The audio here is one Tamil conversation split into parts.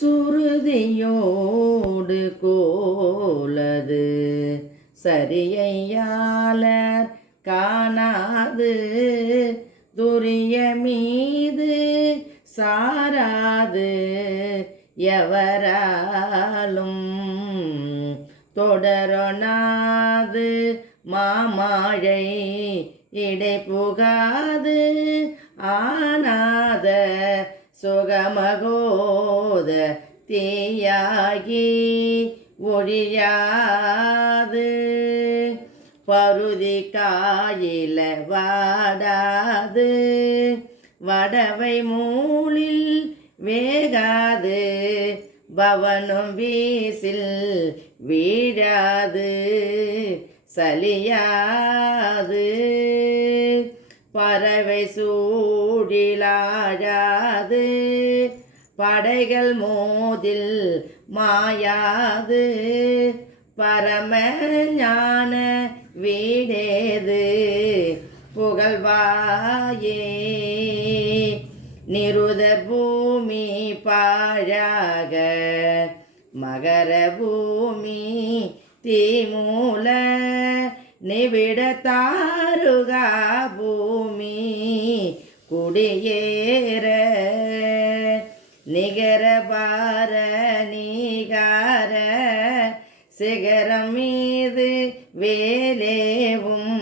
சுருதியோடு கோலது சரியையாளர் காணாது துரிய மீது சாராது எவராலும் தொடரொணாது மாமழை இடை புகாது ஆனாத சுகமகோத தீயாகி ஒழியாது பருதி காயில வாடாது வடவை மூலில் வேகாது பவனும் வீசில் வீழாது சலியாது பறவை சூழிலாழாது படைகள் மோதில் மாயாது பரம ஞான வீடேது புகழ்வாயே நிருதர் பூமி பாழாக மகர பூமி தீமூல நிவிட தாருகா பூமி குடியேற நிகர பார நீகார சிகரம் மீது வேலேவும்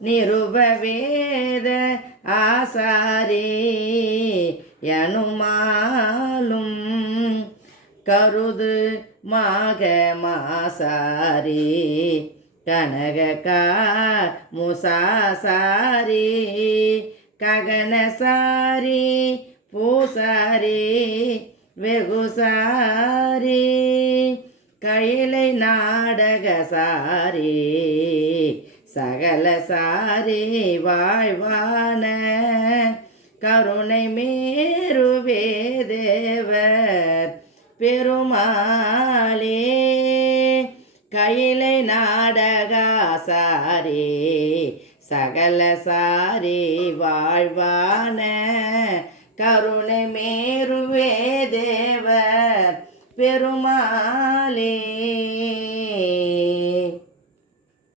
நிருபவேத ஆசாரே யனுமாலும் கருது மாக மாசாரி கனககா முசாசாரி ககனசாரி பூசாரி வெகுசாரி கைலை நாடகசாரி சகலசாரி வாழ்வான கருணை மேருவே தேவர் பெருமாளே கைலை நாடகசாரி சகலசாரி வாழ்வான கருணை மேருவே தேவர் பெருமாளே.